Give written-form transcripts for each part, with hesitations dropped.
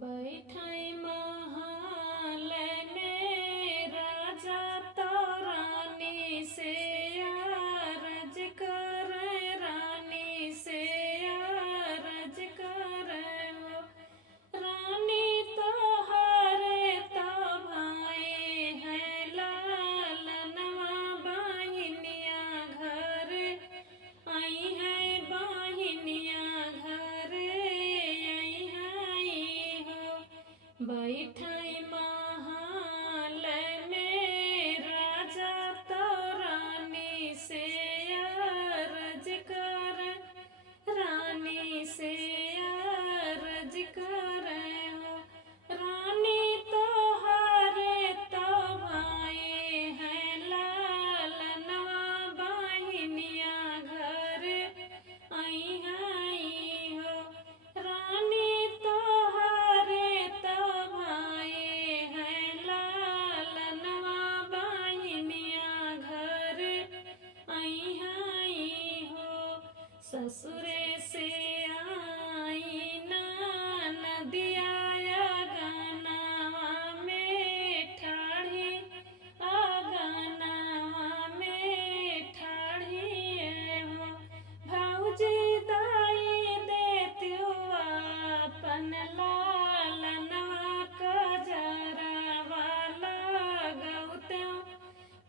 बैठाई महल में राजा तो रानी से अरज कर, रानी से अरज कर हो। रानी तो हरे तो भाई है लालनवा, बहिनिया घर आई है, बहिनिया घर आई है हो। बैठाई महल में राजा तो रानी से अरज कर, रानी से अरज कर हो। रानी तो हरे तो भाई है लालनवा, बहिनिया घर आई है हो। रानी तो हरे तो भाई है लालनवा, बहिनिया घर आई है हो। ससुरे से आई नदिया गनावा में ठाढ़ी, अगनावा में ठाढ़ी हो। भौजी दाई देत्यो अपन लालनवा, कजरवा लगौत्यो,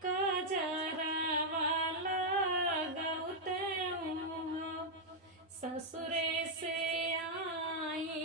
कजरवा लगौत्यो हो। ससुरे से आई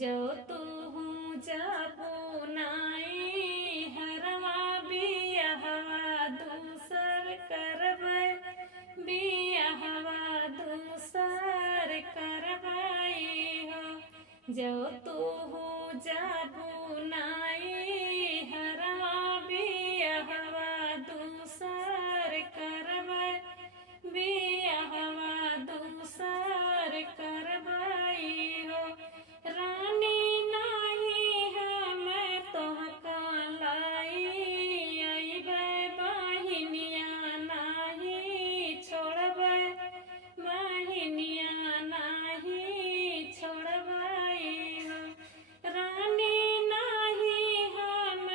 जो तू हूँ जाबू नाई हरवा बियाहवा दूसर करबै बियाहवा दूसर करवाई हो जो तू हूँ जाबू नाई हरवा बियाहवा दूसर करबै बियाहवा दूसर करवाई हो रानी नाही हम तोहका लाई अइबै बहिनिया नाही छोड़बै बहिनिया नाही छोड़बै हो रानी नाही हम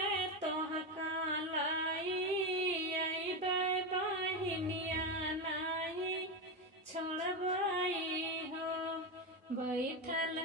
तोहका लाई अइबै बहिनिया नाही छोड़बै हो बैठल